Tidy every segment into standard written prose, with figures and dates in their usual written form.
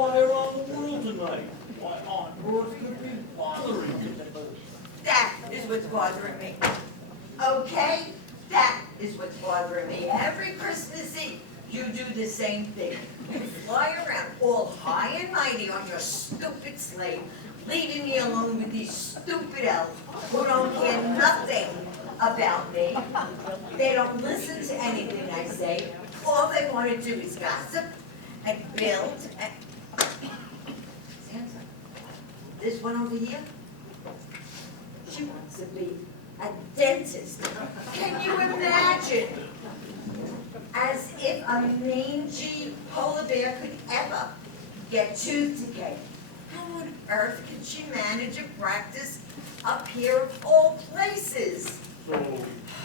fly around the world tonight. Why on earth could be bothering you? That is what's bothering me. Okay? That is what's bothering me. Every Christmas Eve, you do the same thing. You fly around all high and mighty on your stupid sleigh, leaving me alone with these stupid elves who don't care nothing about me. They don't listen to anything I say. All they want to do is gossip and build and... Santa, this one over here, she wants to be a dentist. Can you imagine? As if a mangy polar bear could ever get tooth decay. How on earth can she manage a practice up here of all places? So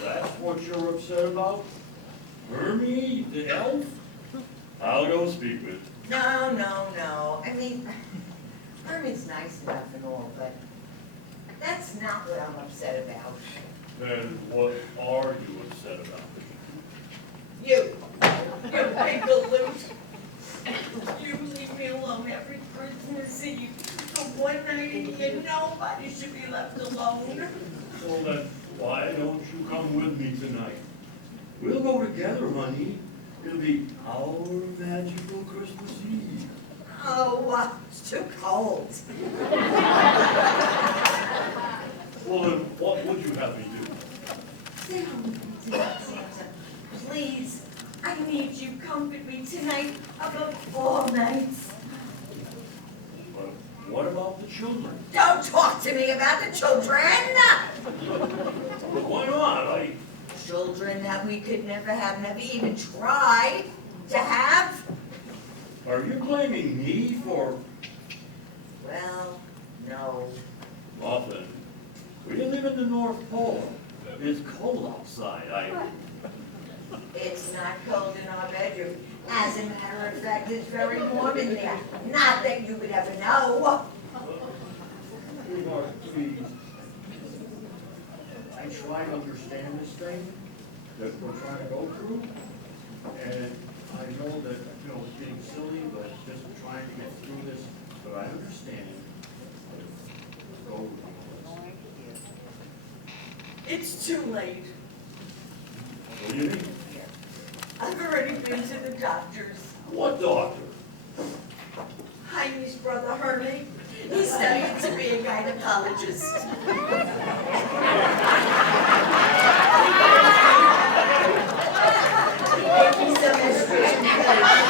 that's what you're upset about? Hermie, the elf? I'll go speak with. No, no, no. I mean, Herman's nice enough and all, but that's not what I'm upset about. Then what are you upset about? You big galoot. You leave me alone every Christmas Eve. For one night a year, nobody should be left alone. Well then, why don't you come with me tonight? We'll go together, honey. It'll be our magical Christmas Eve. Oh, it's too cold. Well then, what would you have me do? Stay home with me tonight, Santa. Please, I need you. Comfort me tonight above all nights. But what about the children? Don't talk to me about the children. But why not? Children that we could never have, never even try to have. Are you blaming me for... Well, no. Often, we live in the North Pole. It's cold outside. It's not cold in our bedroom. As a matter of fact, it's very warm in there. Not that you would ever know. Sweetheart, please. I try to understand this thing that we're trying to go through. And I know that, it's being silly, but just trying to get through this. But I understand. Let's go with it. It's too late. What do you mean? I've already been to the doctors. What doctor? Heidi's brother, Hermie. He's studying to be a gynecologist. He gave me some estrogen pills.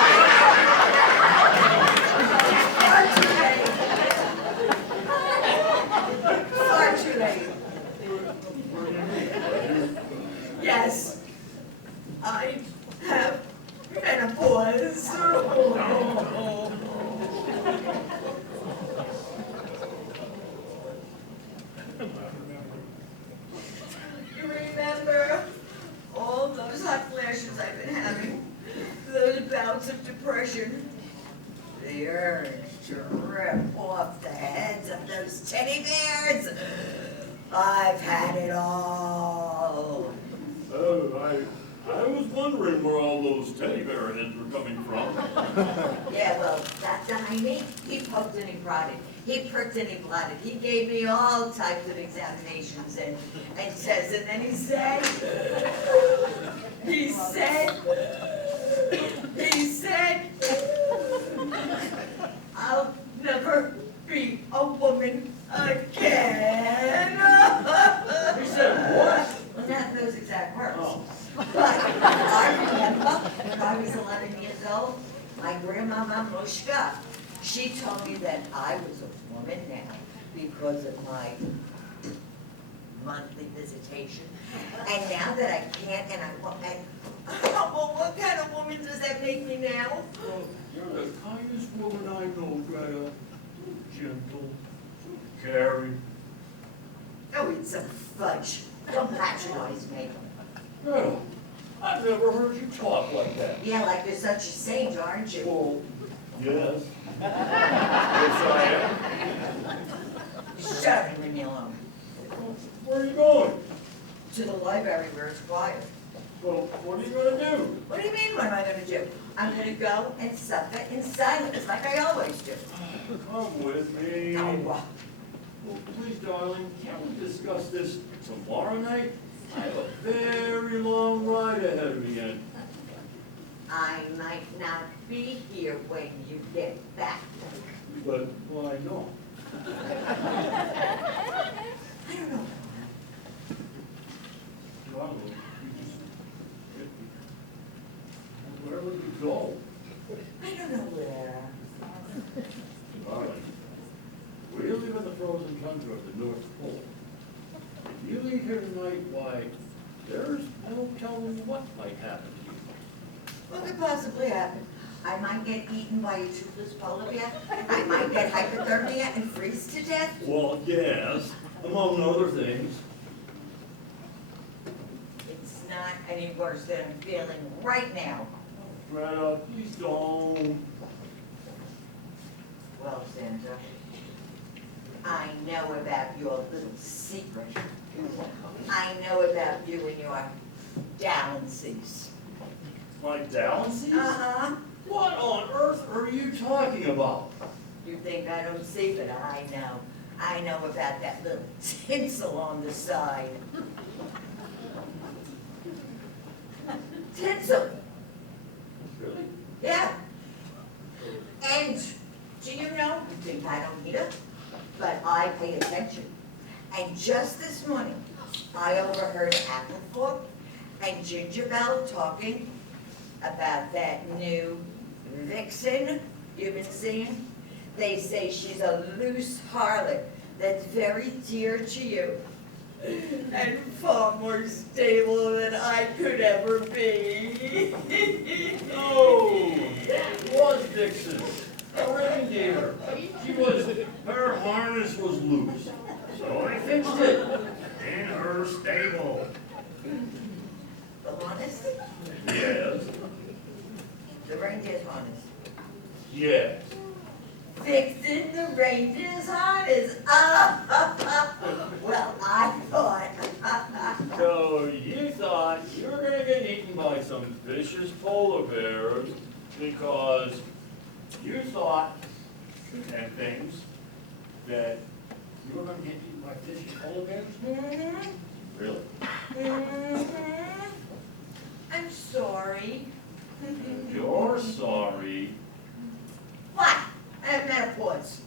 Far too late. Yes, I have menopause. You remember all those hot flashes I've been having, those bouts of depression, the urge to rip off the heads of those teddy bears? I've had it all. Oh, I was wondering where all those teddy bear heads were coming from. Yeah, well, that guy, me, he poked and he prodded. He pricked and he blotted. He gave me all types of examinations and tests. And then he said, I'll never be a woman again. He said what? Well, not those exact words. Oh. But I remember when I was 11 years old, my grandmama Mushka, she told me that I was a woman now because of my monthly visitation. And now that I can't and I won't, well, what kind of woman does that make me now? Well, you're the kindest woman I know, Greta. So gentle, so caring. Oh, it's some fudge. Don't patronize me. Greta, I've never heard you talk like that. Yeah, like you're such a saint, aren't you? Well, yes. Yes, I am. Shut up and leave me alone. Where are you going? To the library where it's quiet. Well, what are you going to do? What do you mean, what am I gonna do? I'm gonna go and suffer in silence like I always come with me. Oh, Well, please, darling, can't we discuss this tomorrow night? I have a very long ride ahead of me, and I might not be here when you get back. but, well, I know. I don't know. Darling, you just, where would we go? I don't know where. Darling, we live in the frozen tundra of the North Pole. If you leave here tonight, why, there's no telling what might happen to you. What could possibly happen? I might get eaten by a toothless polar bear. I might get hypothermia and freeze to death. Well, yes, among other things. It's not any worse than I'm feeling right now. Greta, please don't. Well, Santa, I know about your little secret. I know about you and your Dallances. My Dallances? Uh-huh. What on earth are you talking about? You think I don't see, but I know. I know about that little tinsel on the side. Tinsel, Really? yeah. And do you know, you think I don't either, but I pay attention. And just this morning, I overheard Applethorpe and Ginger Bell talking about that new vixen you've been seeing. They say she's a loose harlot that's very dear to you and far more stable than I could ever be. No, it was Dixon, a reindeer. Her harness was loose, so I fixed it in her stable. The harness? Yes, The reindeer's harness. yes. Fixing the reindeer's harness. Well, I thought. So you thought you were gonna get eaten by some vicious polar bears because you thought, and things, that you were gonna get eaten by vicious polar bears? Mhm. Really? Mhm. I'm sorry. You're sorry. What? I have menopause.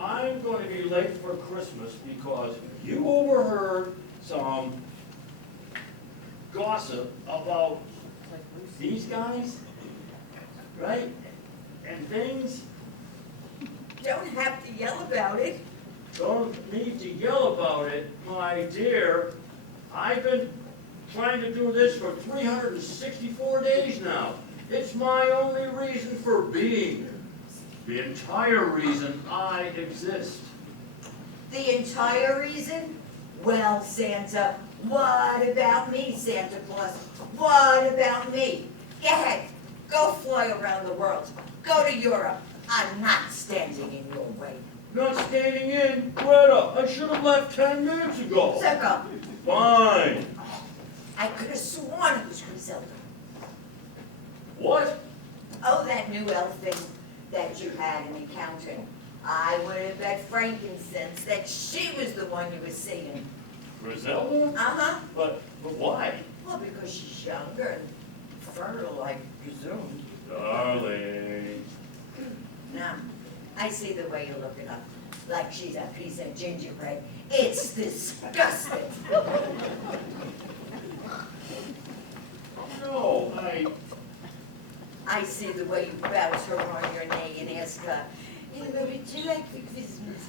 I'm going to be late for Christmas because you overheard some gossip about these guys, right? And things. Don't have to yell about it. Don't need to yell about it, my dear. I've been trying to do this for 364 days now. It's my only reason for being here. The entire reason I exist. The entire reason? Well, Santa, what about me, Santa Claus? What about me? Go ahead, go fly around the world. Go to Europe. I'm not standing in your way. Not standing in, Greta. I should have left 10 minutes ago. Zucco, Fine. I could have sworn it was Griselda. What? Oh, that new elf thing that you had in accounting. I would have bet frankincense that she was the one you were seeing. Griselda? Uh-huh. But why? Well, because she's younger and fertile, I presume. Darling. Now, I see the way you're looking up, like she's a piece of gingerbread. It's disgusting. No, I see the way you bounce her on your knee and ask her, what would you like for Christmas?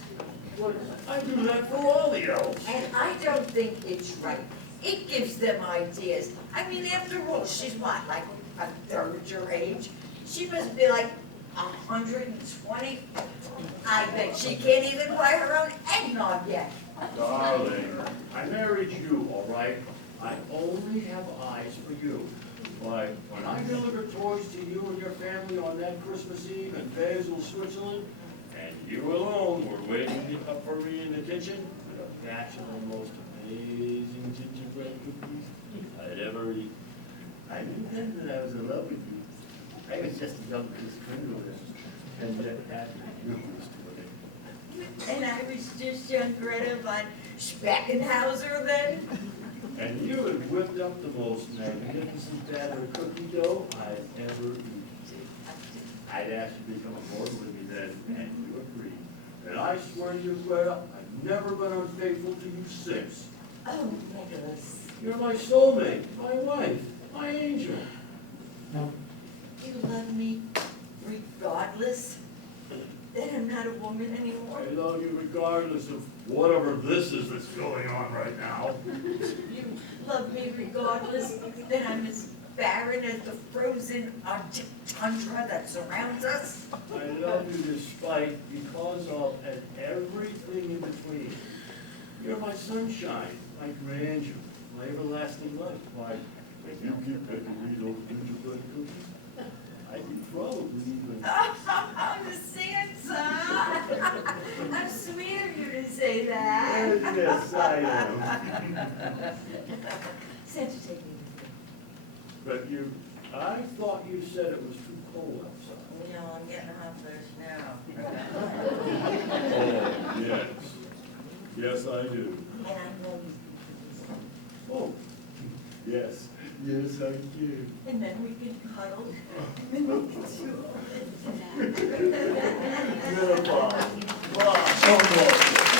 what, I do that for all the elves. And I don't think it's right. It gives them ideas. I mean, after all, she's what, like a third your age? She must be like 120. I bet she can't even buy her own eggnog yet. Darling, I married you, all right? I only have eyes for you. But when I delivered toys to you and your family on that Christmas Eve in Basel, Switzerland, and you alone were waiting up for me in the kitchen with a batch of the most amazing gingerbread cookies I'd ever eat, I knew then that I was in love with you. I was just a young Chris Kringle. And that, And I was just young Greta von Spackenhauser then. and you had whipped up the most magnificent batter of cookie dough I've ever eaten. I'd asked you to become a board with me then, and you agreed. And I swear to you, Greta, I've never been unfaithful to you since. Oh, Nicholas, You're my soulmate, my wife, my angel. you love me regardless that I'm not a woman anymore. I love you regardless of whatever this is that's going on right now. You love me regardless that I'm as barren as the frozen Arctic tundra that surrounds us. I love you despite, because of, and everything in between. You're my sunshine, my grandeur, my everlasting life. Why, if you keep making me those gingerbread cookies, I could probably even... Oh, Santa! How sweet of you to say that. Yes, I am. Santa, take me. But I thought you said it was too cold outside. No, I'm getting hot flash now. Oh, yes. Yes, I do. And I know you. Oh, yes. Yes, I do. And then we can cuddle and make it Beautiful. Wow.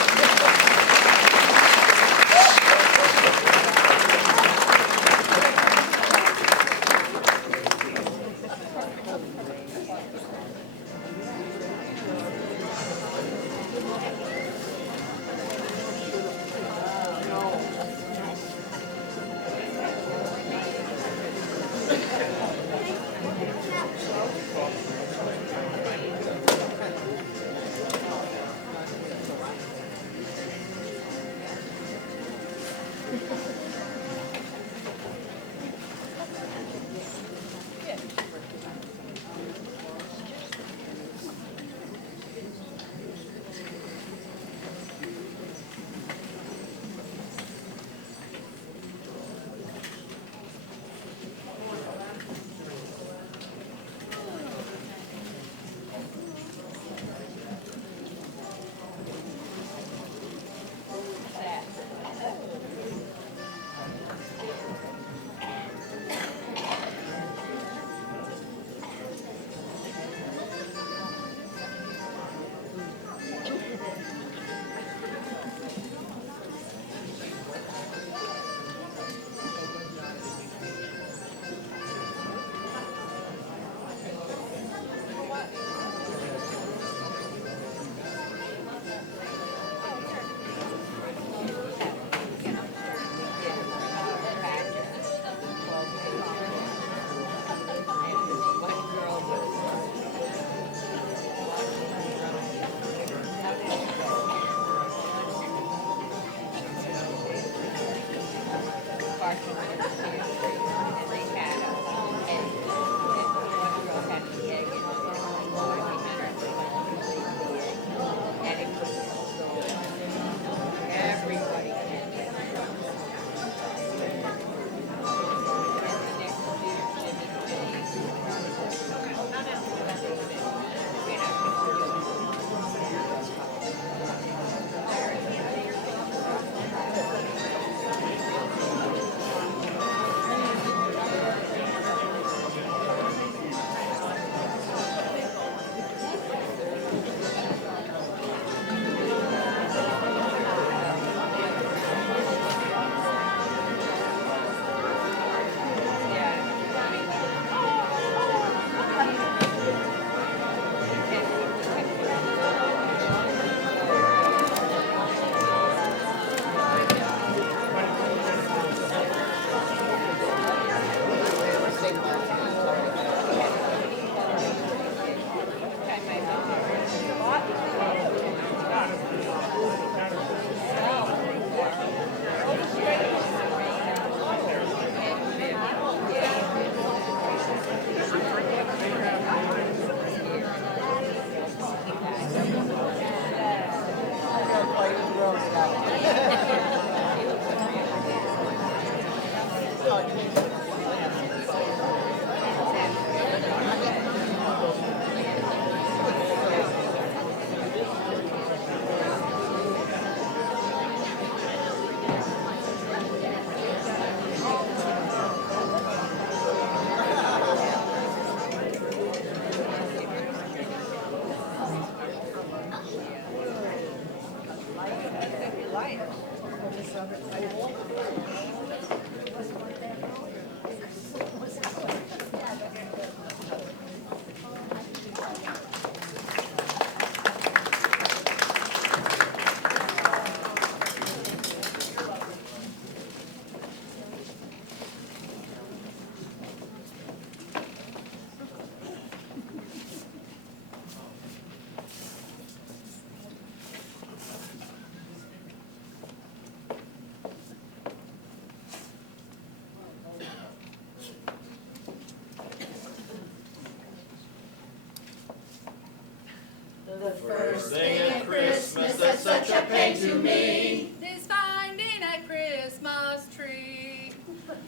The first thing at Christmas that's such a pain to me is finding a Christmas tree.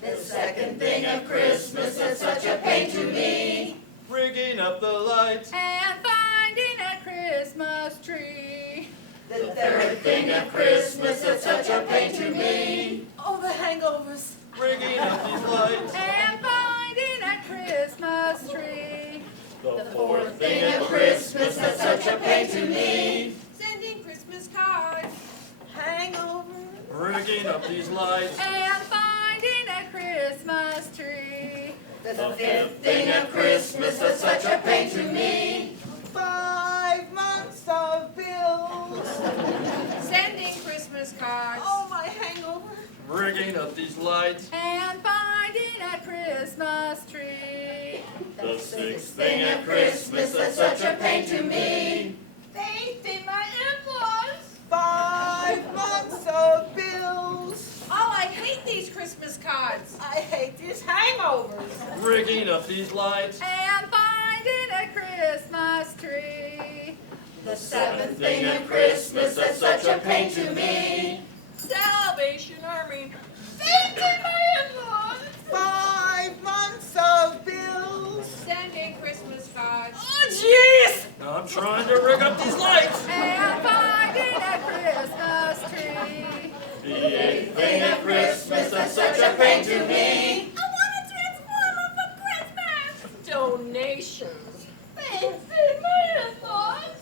The second thing at Christmas that's such a pain to me rigging up the lights and finding a Christmas tree. The third thing at Christmas that's such a pain to me Oh, the hangovers. rigging up these lights. And finding a Christmas tree. The fourth thing at Christmas that's such a pain to me Sending Christmas cards. Hangover. rigging up these lights. And finding a Christmas tree. The fifth thing at Christmas that's such a pain to me 5 months of bills. Sending Christmas cards. Oh, my hangover. rigging up these lights. And finding a Christmas tree. The sixth thing at Christmas that's such a pain to me Faith in my in-laws. 5 months of bills. Oh, I hate these Christmas cards. I hate these hangovers. rigging up these lights. And finding a Christmas tree. The seventh thing at Christmas that's such a pain to me Salvation Army. Faith in my in-laws. 5 months of bills. Sending Christmas cards. Oh, jeez. I'm trying to rig up these lights. And finding a Christmas tree. The eighth thing at Christmas that's such a pain to me I want a transformer for Christmas. Donations. Faith in my in-laws.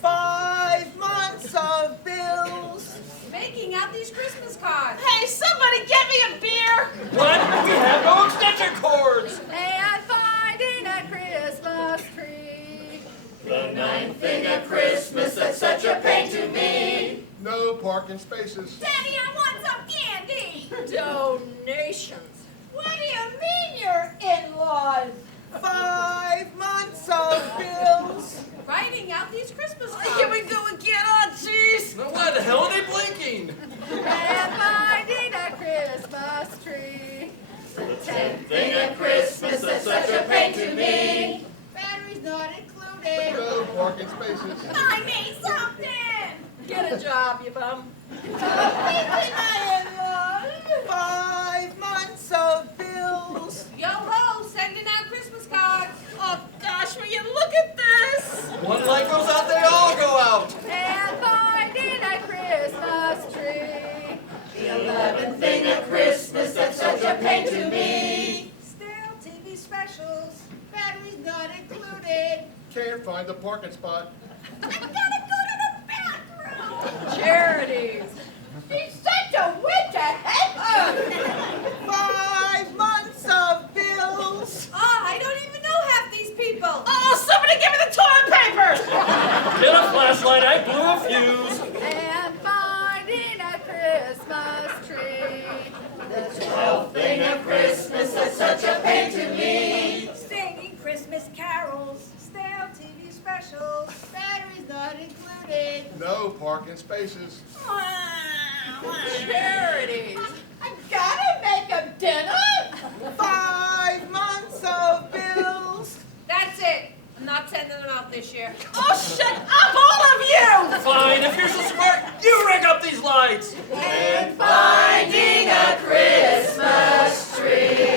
5 months of bills. Making out these Christmas cards. Hey, somebody get me a beer. What? We have no extension cords. And finding a Christmas tree. The ninth thing at Christmas that's such a pain to me No parking spaces. Daddy, I want some candy. Donations. What do you mean you're in-laws? 5 months of bills. Writing out these Christmas cards. Here we go again. Oh, jeez. Now why the hell are they blinking? And finding a Christmas tree. The tenth thing at Christmas that's such a pain to me Batteries not included. No parking spaces. I need something. Get a job, you bum. Faith in my in-laws. 5 months of bills. Yo ho, sending out Christmas cards. Oh, gosh, will you look at this? One light goes out, they all go out. And finding a Christmas tree. The 11th thing at Christmas that's such a pain to me Stale TV specials. Batteries not included. Can't find the parking spot. I gotta go to the bathroom. Charities. She's such a witch, I hate her. 5 months of bills. I don't even know half these people. Oh, somebody give me the toilet paper. Get a flashlight, I blew a fuse. And finding a Christmas tree. The 12th thing at Christmas that's such a pain to me Singing Christmas carols. Stale TV specials. Batteries not included. No parking spaces. Charities. I gotta make a dinner. 5 months of bills. That's it. I'm not sending them out this year. Oh, shut up, all of you! Fine, if you're so smart, you rig up these lights. and finding a Christmas tree.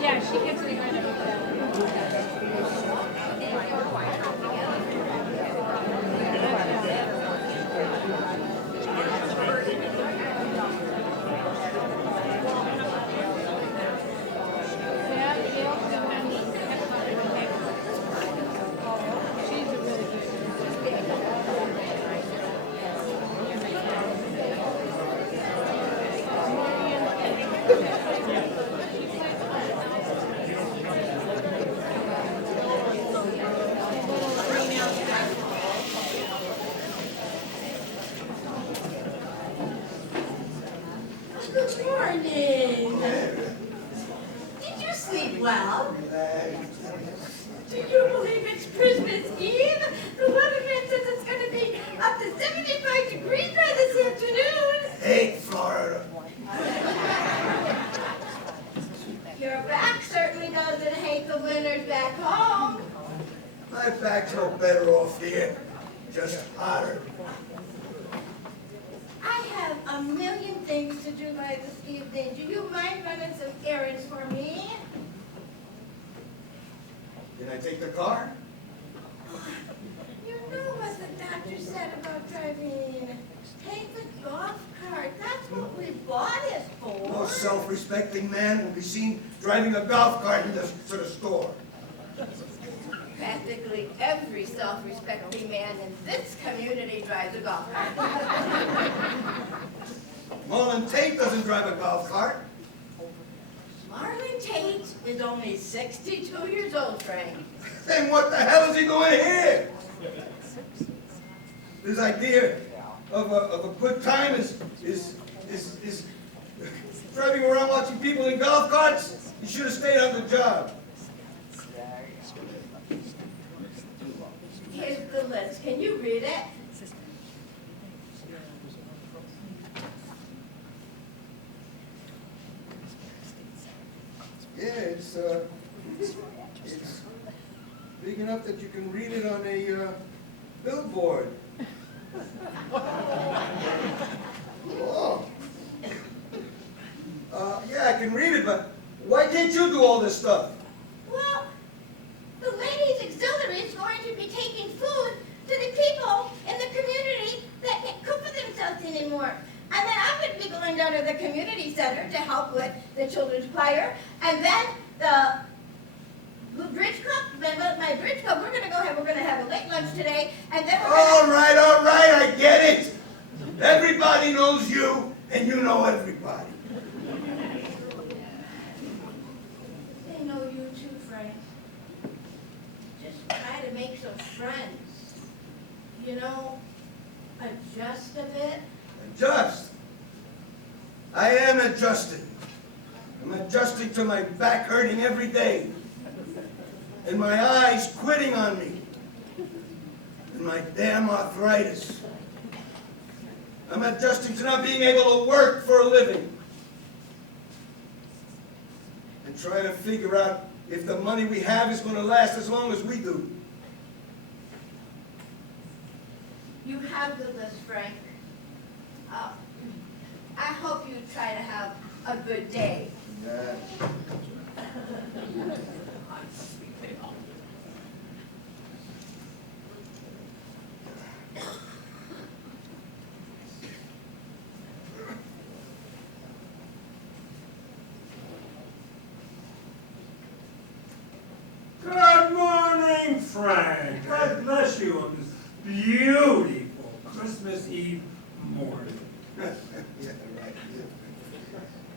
Yeah, she gets me right up. She's a really good. Good morning. Did you sleep well? Do you believe it's Christmas Eve? The weatherman says it's going to be up to 75 degrees by this afternoon. Hate Florida. Your back certainly doesn't hate the winters back home. My back's no better off here, just hotter. I have a million things to do by this evening. Do you mind running some errands for me? Can I take the car? You know what the doctor said about driving. Take the golf cart. That's what we bought it for. No self-respecting man will be seen driving a golf cart to the store. Practically every self-respecting man in this community drives a golf cart. Mullen Tate doesn't drive a golf cart. Marlon Tate is only 62 years old, Frank. Then what the hell is he doing here? His idea of a good time is driving around watching people in golf carts. He should have stayed on the job. Here's the list. Can you read it? Yeah, it's big enough that you can read it on a billboard. Oh. Yeah, I can read it, but why can't you do all this stuff? Well, the ladies' auxiliary is going to be taking food to the people in the community that can't cook for themselves anymore. And then I'm going to be going down to the community center to help with the children's choir. And then the bridge club, my bridge club, we're going to have a late lunch today. And then we're All going right, I get it. Everybody knows you, and you know everybody. They know you too, Frank. Just try to make some friends. You know, adjust a bit. Adjust. I am adjusting. I'm adjusting to my back hurting every day. And my eyes quitting on me. And my damn arthritis. I'm adjusting to not being able to work for a living. And trying to figure out if the money we have is going to last as long as we do. You have the list, Frank. I hope you try to have a good day. Good morning, Frank. God bless you on this beautiful Christmas Eve morning. Yeah, right.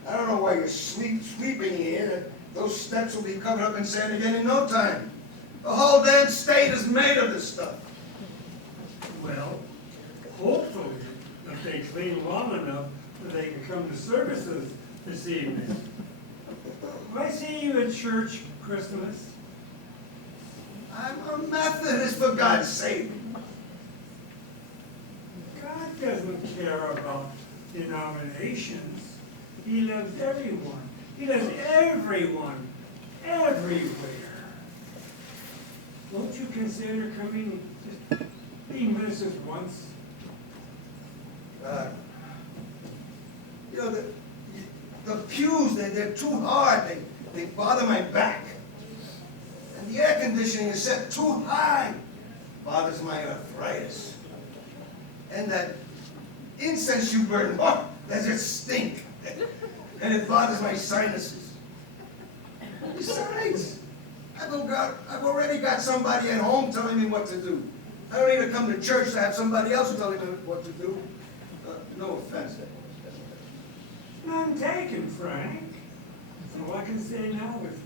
I don't know why you're sweeping here. Those steps will be covered up in sand again in no time. The whole damn state is made of this stuff. Well, hopefully, if they clean long enough, that they can come to services this evening. Will I see you at church Christmas? I'm a Methodist, for God's sake. God doesn't care about denominations. He loves everyone. He loves everyone, everywhere. Won't you consider coming, just being with us just once? You know, the pews, they're too hard. They bother my back. And the air conditioning is set too high. Bothers my arthritis. And that incense you burn, oh, does it stink. And it bothers my sinuses. Besides, I've already got somebody at home telling me what to do. I don't need to come to church to have somebody else telling me what to do. No offense. None taken, Frank. So all I can say now is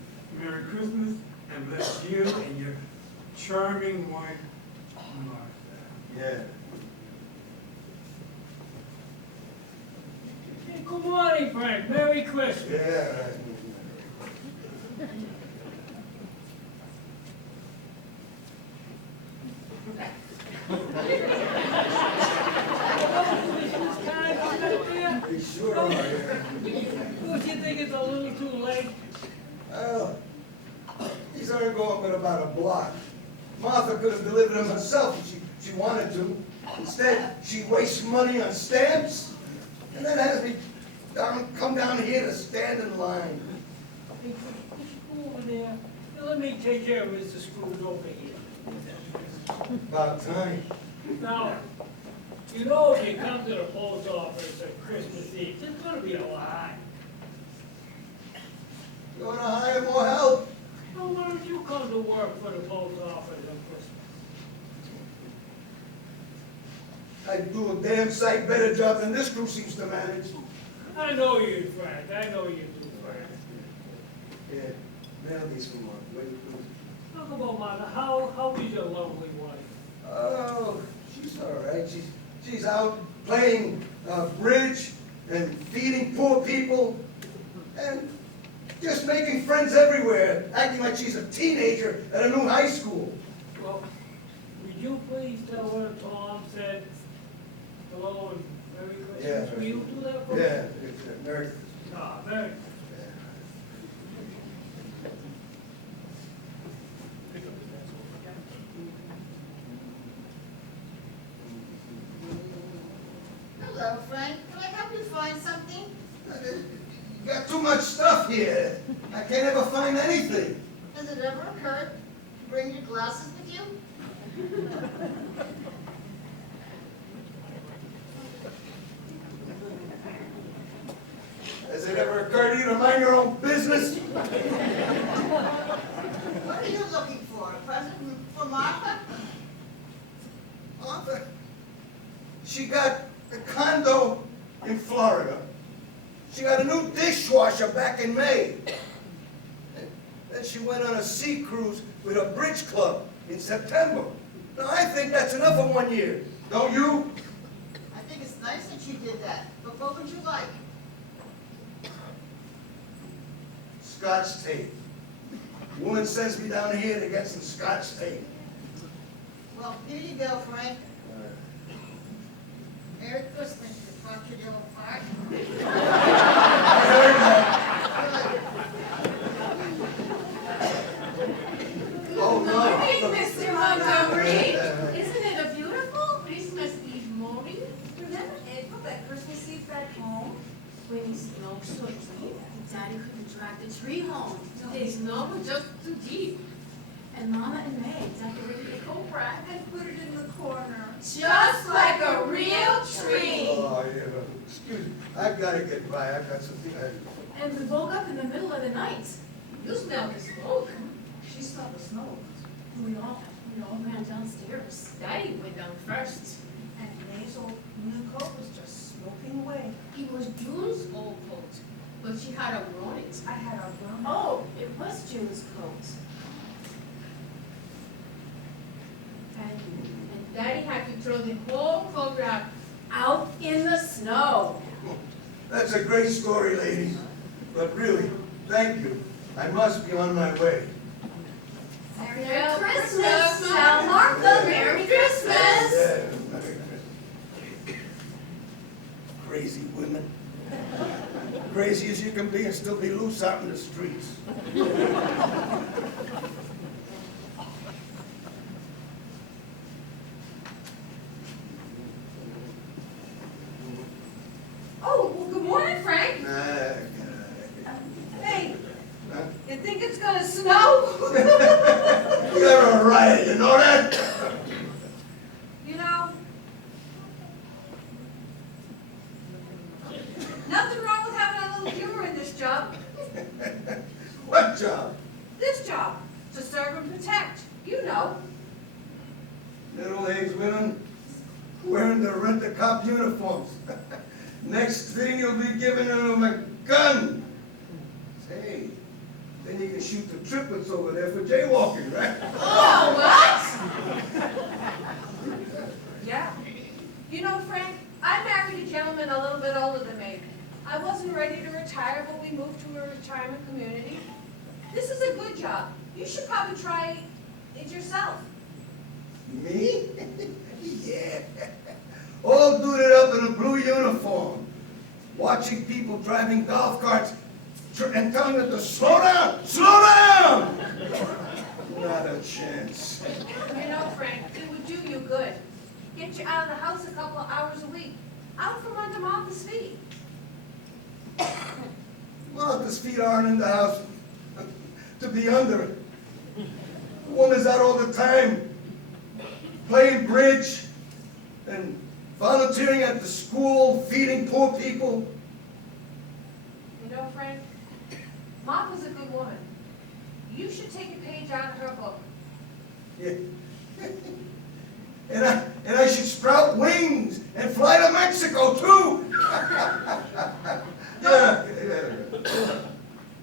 Merry Christmas and bless you and your charming wife, Martha. Yeah. Hey, good morning, Frank. Merry Christmas. Yeah, right. You sure are, yeah. Don't you think it's a little too late? Well, these aren't going but about a block. Martha could have delivered them herself if she wanted to. Instead, she wastes money on stamps, and then has me come down here to stand in line. Hey, go over there. Now, let me take care of Mr. Scrooge over here. About time. Now, you know if you come to the post office at Christmas Eve, there's gonna be a line. You want to hire more help? Well, why don't you come to work for the post office on Christmas? I do a damn sight better job than this crew seems to manage. I know you, Frank. I know you do, Frank. Yeah, mail these for Martha. Will you please? Talk about Mother. How is your lovely wife? Oh, she's all right. She's out playing bridge and feeding poor people and just making friends everywhere, acting like she's a teenager at a new high school. Well, would you please tell her Tom said hello and Merry Christmas? Yeah. Will you do that for me? Yeah, Merry Christmas. Ah, Merry. Hello, Frank. Can I help you find something? You got too much stuff here. I can't ever find anything. Has it ever occurred to bring your glasses with you? Has it ever occurred to you to mind your own business? What are you looking for? A present for Martha? Martha, she got a condo in Florida. She got a new dishwasher back in May. And then she went on a sea cruise with a bridge club in September. Now, I think that's enough for 1 year. Don't you? I think it's nice that she did that, but what would you like? Scotch tape. Woman sends me down here to get some Scotch tape. Well, here you go, Frank. Merry Christmas, you fucking little fart. I heard that. Oh, no. Morning, Mr. Montgomery. Isn't it a beautiful Christmas Eve morning? Remember April, that Christmas Eve back home? When it snowed so deep, Daddy couldn't drag the tree home. The snow was just too deep. And Mama and May decorated the cobra and put it in the corner. Just like a real tree. Oh, yeah. Excuse me. I've got to get by. I've got something I... And we woke up in the middle of the night. You smelled the smoke. She smelled the smoke. We all ran downstairs. Daddy went down first. And May's old new coat was just smoking away. It was June's old coat, but she had outgrown it. I had outgrown it. Oh, it was June's coat. And Daddy had to throw the whole coat out in the snow. That's a great story, ladies. But really, thank you. I must be on my way. Merry Christmas! Tell Martha Merry Christmas! Yeah, Merry Christmas. Crazy as you can be and still be loose out in the streets. Oh, well, good morning, Frank. Nah, Hey, nah. you think it's gonna snow? You're a riot, you know that? You know, nothing wrong with having a little humor in this job. What job? This job, to serve and protect, you know. Middle-aged women wearing the rent-a-cop uniforms. Next thing you'll be giving them a gun. Hey, then you can shoot the triplets over there for jaywalking, right? Oh, what? Yeah. You know, Frank, I married a gentleman a little bit older than me. I wasn't ready to retire, but we moved to a retirement community. This is a good job. You should probably try it yourself. Me? Yeah. All duded up in a blue uniform, watching people driving golf carts and telling them to slow down, slow down! Not a chance. You know, Frank, it would do you good. Get you out of the house a couple of hours a week. Out from under Martha's feet. Martha's feet aren't in the house to be under it. The woman's out all the time, playing bridge and volunteering at the school, feeding poor people. You know, Frank, Martha's a good woman. You should take a page out of her book. Yeah. And I should sprout wings and fly to Mexico too. Yeah.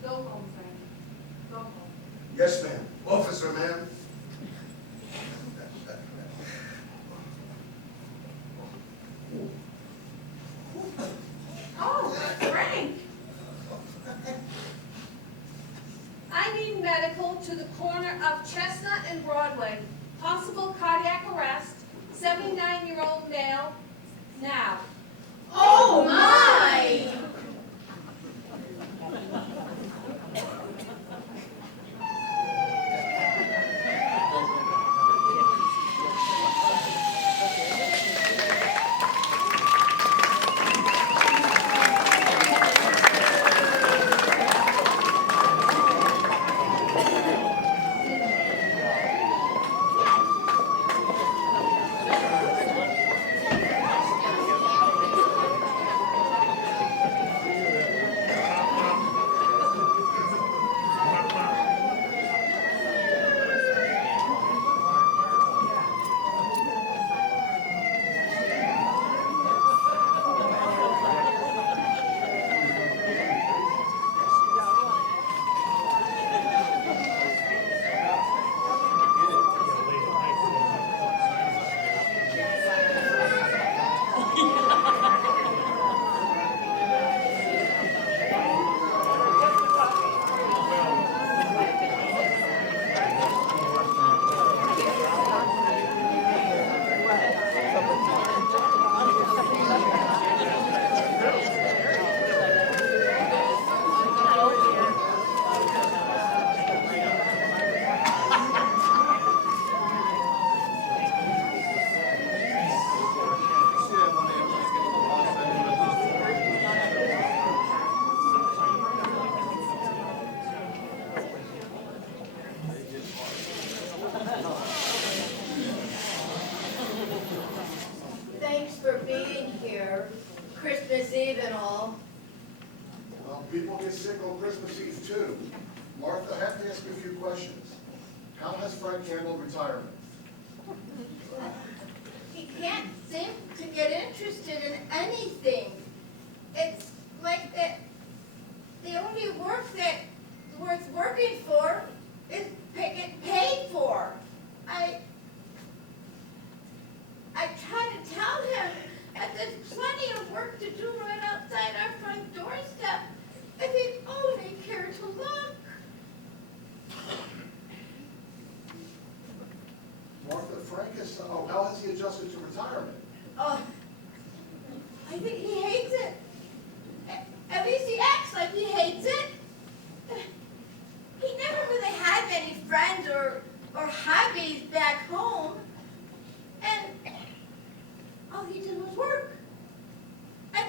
Go home, Frank. Go home. Yes, ma'am. Officer, ma'am. Oh, Frank! I need medical to the corner of Chestnut and Broadway. Possible cardiac arrest, 79-year-old male, now. Oh, my! Thanks for being here, Christmas Eve and all. Well, people get sick on Christmas Eve too. Martha, I have to ask you a few questions. How has Frank handled retirement? He can't seem to get interested in anything. It's like that the only work that's worth working for is getting paid for. I try to tell him that there's plenty of work to do right outside our front doorstep if he'd only care to look. Martha, Frank is, how has he adjusted to retirement? Oh, I think he hates it. At least he acts Bobby's back home, and all he did was work. And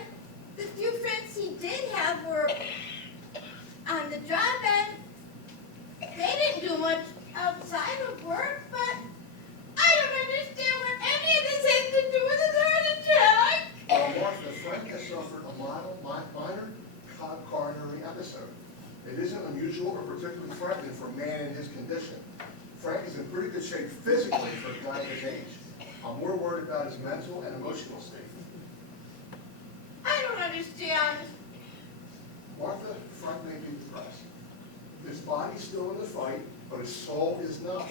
the few friends he did have were on the job, and they didn't do much outside of work, but I don't understand what any of this has to do with his heart attack. Martha, Frank has suffered a minor coronary episode. It isn't unusual or particularly threatening for a man in his condition. Frank is in pretty good shape physically for a guy his age. I'm more worried about his mental and emotional state. I don't understand. Martha, Frank may be depressed. His body's still in the fight, but his soul is not.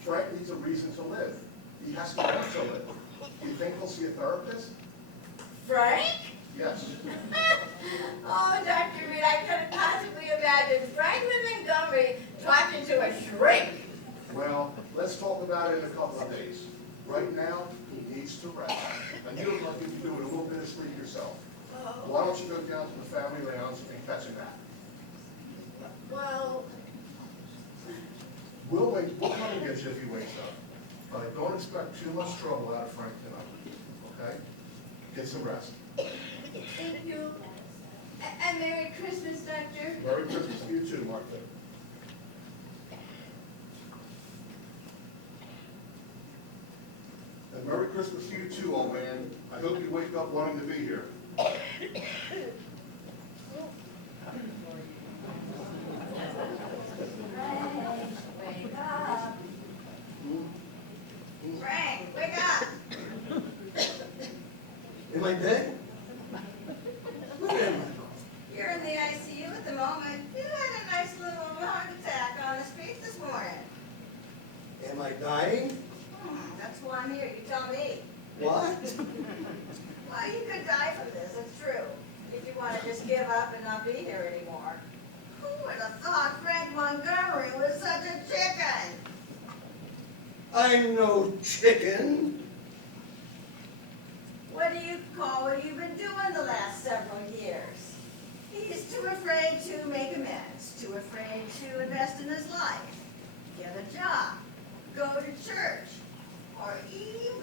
Frank needs a reason to live. He has to want to live. Do you think he'll see a therapist? Frank? Yes. Oh, Dr. Reed, I couldn't possibly imagine Franklin Montgomery talking to a shrink. Well, let's talk about it in a couple of days. Right now, he needs to rest. And you look like you can do it a little bit of sleep yourself. Why don't you go down to the family lounge and catch a nap? Well, We'll come and get you if he wakes up. But I don't expect too much trouble out of Frank tonight, okay? Get some rest. thank you. And Merry Christmas, Doctor. Merry Christmas to you too, Martha. And Merry Christmas to you too, old man. I hope you wake up wanting to be here. Wake up. Frank, wake up. Am I dead? Where am I? You're in the ICU at the moment. You had a nice little heart attack on the street this morning. Am I dying? That's why I'm here. You tell me. What? Well, you could die from this, it's true. If you want to just give up and not be here anymore. Who would have thought Frank Montgomery was such a chicken? I'm no chicken. What do you call what you've been doing the last several years? He's too afraid to make amends, too afraid to invest in his life, get a job, go to church, or even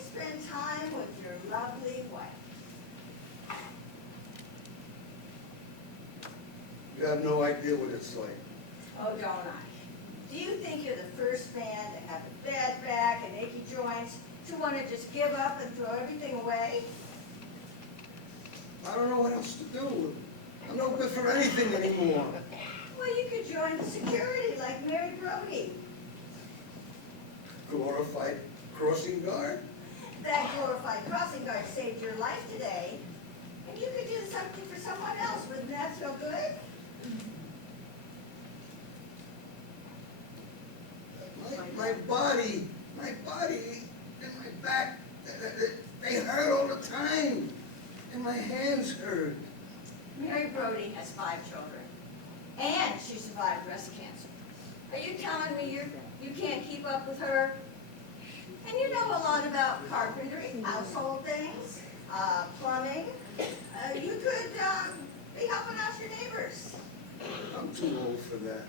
spend time with your lovely wife. You have no idea what it's like. Oh, don't I? Do you think you're the first man to have a bad back and achy joints, to want to just give up and throw everything away? I don't know what else to do. I'm no good for anything anymore. Well, you could join the security like Mary Brody. Glorified crossing guard? That glorified crossing guard saved your life today, and you could do something for someone else. Wouldn't that feel good? My body and my back, they hurt all the time. And my hands hurt. Mary Brody has 5 children, and she survived breast cancer. Are you telling me you can't keep up with her? And you know a lot about carpentry, household things, plumbing. You could be helping out your neighbors. I'm too old for that.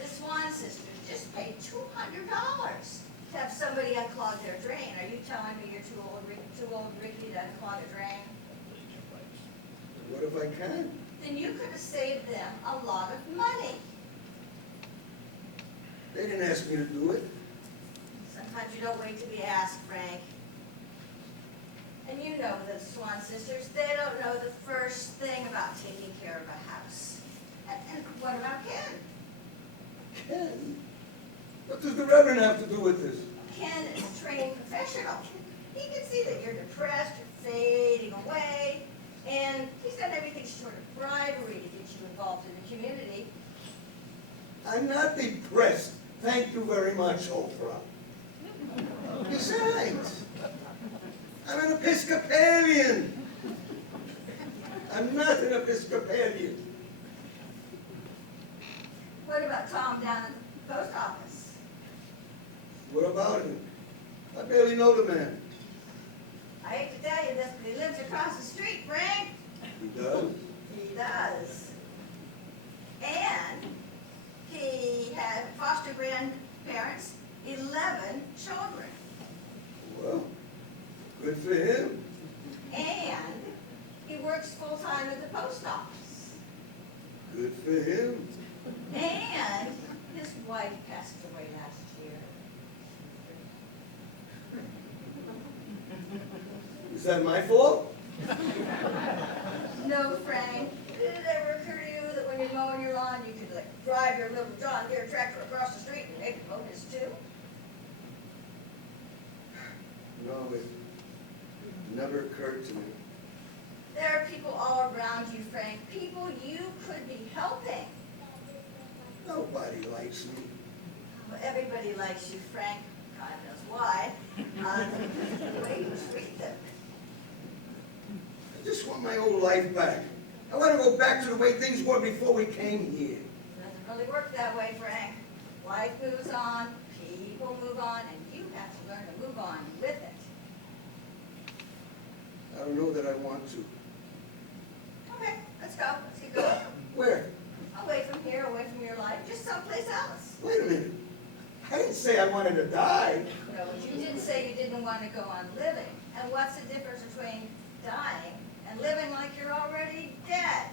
The Swan sisters just paid $200 to have somebody unclog their drain. Are you telling me you're too old, Ricky, to unclog a drain? What if I can? Then you could have saved them a lot of money. They didn't ask me to do it. Sometimes you don't wait to be asked, Frank. And you know the Swan sisters, they don't know the first thing about taking care of a house. And what about Ken? Ken? What does the Reverend have to do with this? Ken is a trained professional. He can see that you're depressed, you're fading away, and he's done everything short of bribery to get you involved in the community. I'm not depressed. Thank you very much, Oprah. Besides, I'm an Episcopalian. I'm not an Episcopalian. What about Tom down at the post office? What about him? I barely know the man. I hate to tell you this, but he lives across the street, Frank. He does? He does. And he grandparents, 11 children. Well, good for him. And he works full-time at the post office. Good for him. And his wife passed away last year. Is that my fault? No, Frank. Did it ever occur to you that when you're mowing your lawn, you could like drive your little John Deere tractor across the street and maybe mow his too? No, it never occurred to me. There are people all around you, Frank. People you could be helping. Nobody likes me. Well, everybody likes you, Frank. God knows why. The way you treat them. I just want my old life back. I want to go back to the way things were before we came here. Doesn't really work that way, Frank. Life moves on, people move on, and you have to learn to move on with it. I don't know that I want to. Okay, let's go. Let's get going. Where? Away from here, away from your life, just someplace else. Wait a minute. I didn't say I wanted to die. No, but you did say you didn't want to go on living. And what's the difference between dying and living like you're already dead?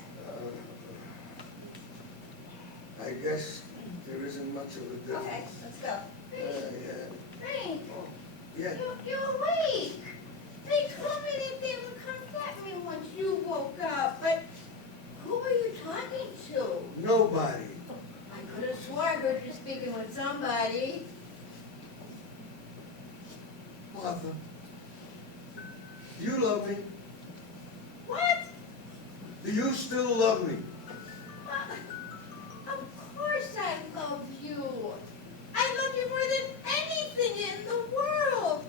I guess there isn't much of a difference. Okay, let's go. Yeah. Frank, Yeah. you're awake. They told me that they would come get me once you woke up, but who were you talking to? Nobody. I could have sworn I heard you speaking with somebody. Martha, do you love me? What? Do you still love me? Of course I love you. I love you more than anything in the world.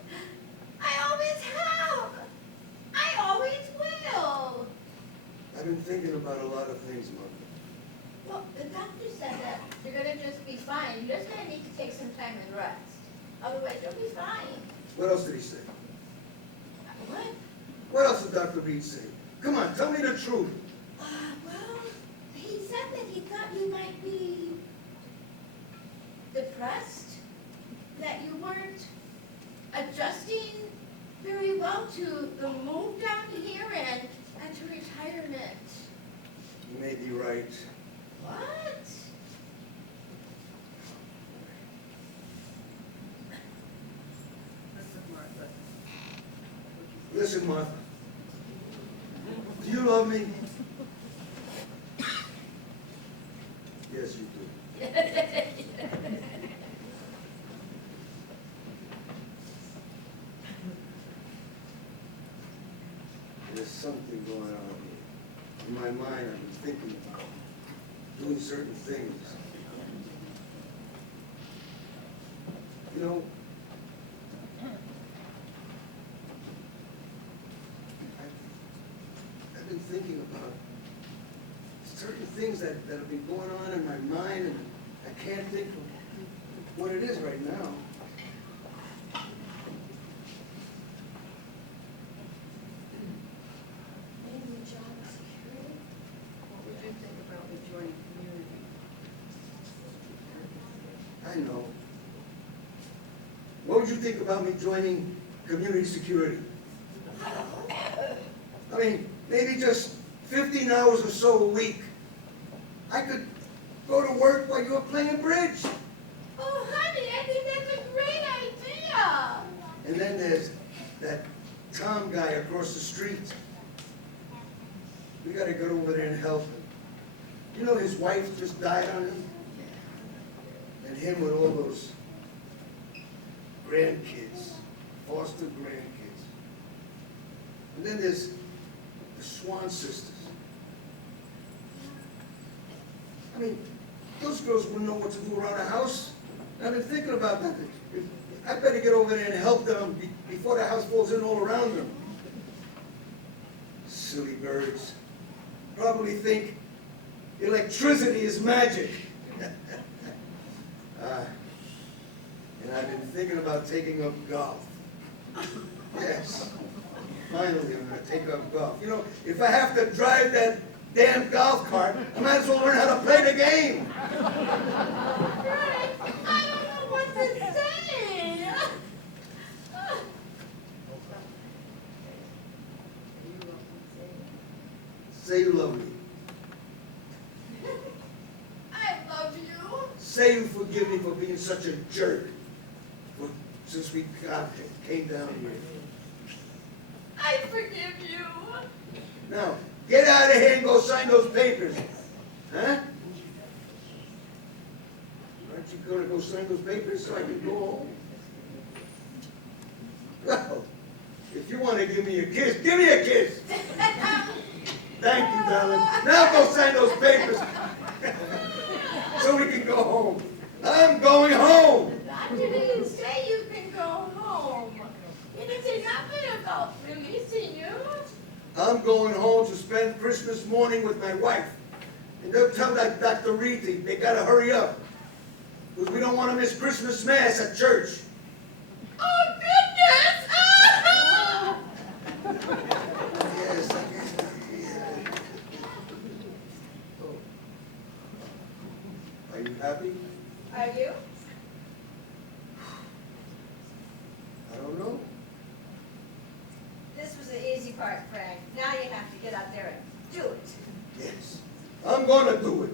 I always have. I always will. I've been thinking about a lot of things, Martha. Well, the doctor said that you're gonna just be fine. You're just gonna need to take some time and rest. Otherwise, you'll be fine. What else did he say? What? What else did Dr. Reed say? Come on, tell me the truth. Well, he said that he thought you might be depressed, that you weren't adjusting very well to the move down here and to retirement. You may be right. What? Listen, Martha. Do you love me? Yes, you do. There's something going on here. In my mind, I've been thinking about doing certain things. You know, I've been thinking about certain things that have been going on in my mind, and I can't think of what it is right now. Maybe a job security? What would you think about joining community? I know. What would you think about me joining community security? I mean, maybe just 15 hours or so a week. I could go to work while you were playing bridge. Oh, honey, I think that's a great idea. And then there's that Tom guy across the street. We gotta go over there and help him. You know his wife just died on him? And him with all those grandkids, foster grandkids. And then there's the Swan sisters. I mean, those girls wouldn't know what to do around the house. I've been thinking about that. I better get over there and help them before the house falls in all around them. Silly birds. Probably think electricity is magic. And I've been thinking about taking up golf. Yes. Finally, I'm going to take up golf. You know, if I have to drive that damn golf cart, I might as well learn how to play the game. Frank, I you forgive me for being such a jerk since we came down here? I forgive you. Now, get out of here and go sign those papers. Huh? Aren't you gonna go sign those papers so I can go home? Well, if you want to give me a kiss, give me a kiss. Thank you, darling. Now go sign those papers so we can go home. I'm going home. Doctor didn't say you can go home. He didn't say nothing about releasing you. I'm going home to spend Christmas morning with my wife. And don't tell that Dr. Reed they gotta hurry up. Because we don't want to miss Christmas Mass at church. Oh, goodness! Yes. Are you happy? Are you? I don't know. This was the easy part, Frank. Now you have to get out there and do it. Yes. I'm gonna do it.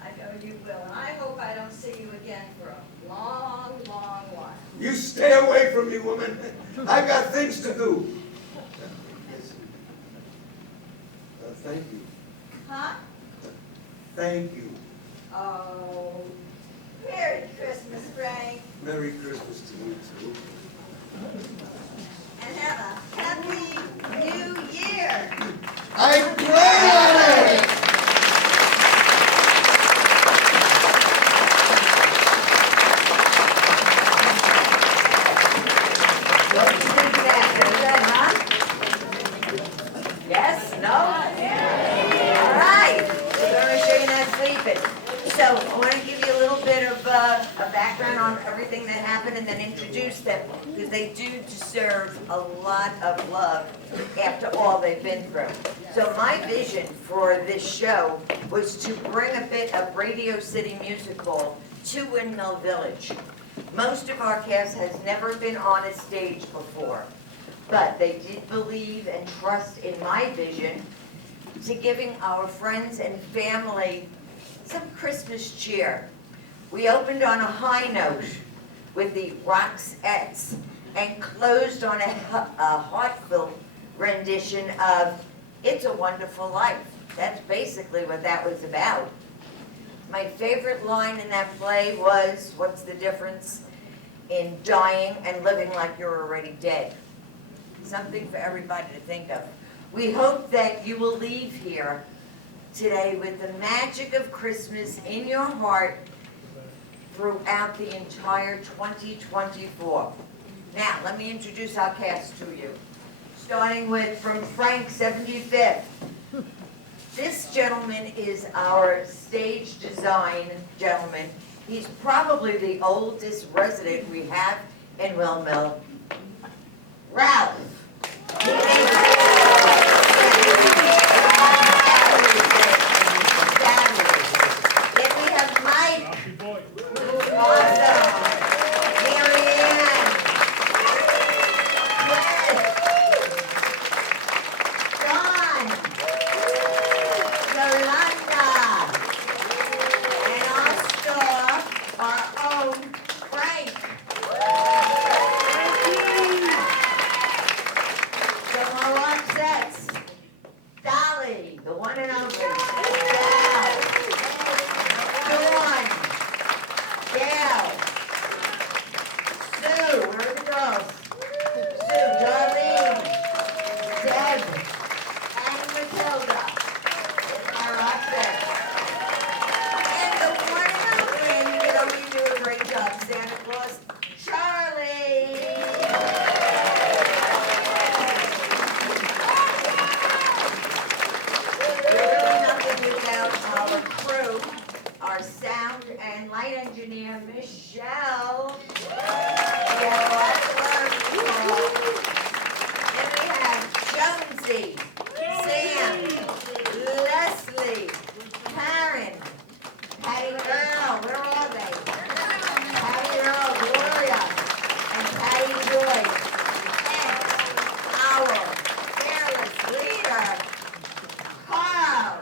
I know you will, and I hope I don't see you again for a long, long while. You stay away from me, woman. I got things to do. Yes. Thank you. Huh? Thank you. Oh, Merry Christmas, Frank, Merry Christmas to you, too. and have a happy new year. I plan on it! What do you think of that? Yes? No? All right. We're going to show you not sleeping. So I want to give you a little bit of a background on everything that happened and then introduce them because they do deserve a lot of love after all they've been through. So my vision for this show was to bring a bit of Radio City Music Hall to Windmill Village. Most of our cast has never been on a stage before, but they did believe and trust in my vision to giving our friends and family some Christmas cheer. We opened on a high note with the Rockettes and closed on a heartfelt rendition of It's a Wonderful Life. That's basically what that was about. My favorite line in that play was, what's the difference in dying and living like you're already dead? Something for everybody to think of. We hope that you will leave here today with the magic of Christmas in your heart throughout the entire 2024. Now, let me introduce our cast to you. Starting with from Frank 75th. This gentleman is our stage design gentleman. He's probably the oldest resident we have in Windmill. Ralph. Then we have Mike. Awesome. Marianne. John. Yolanda. And our star, our own Frank. Some more upsets. Dolly, the one and only. Dal. Dawn. Gail. Sue, where are the girls? Sue, Darlene. Deb. And Matilda. Our upsets. And the one and only, and you can only do a great job, Santa Claus, Charlie. We're doing nothing without our crew, our sound and light engineer, Michelle. We have a lot to learn from. Then we have Jonesy, Sam, Leslie, Karen, Patty Earl, where are they? Patty Earl, Gloria, and Patty Joy. And our fearless leader, Carl.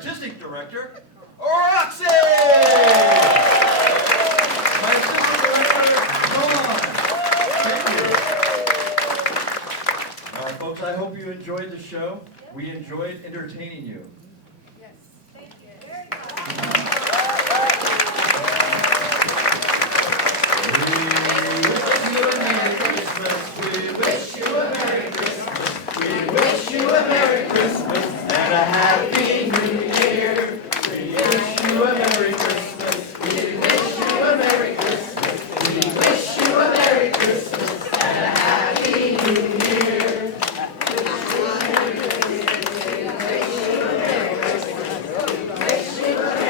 artistic director, Roxy! My assistant director, Nolan. Thank you. Folks, I hope you enjoyed the show. We enjoyed entertaining you.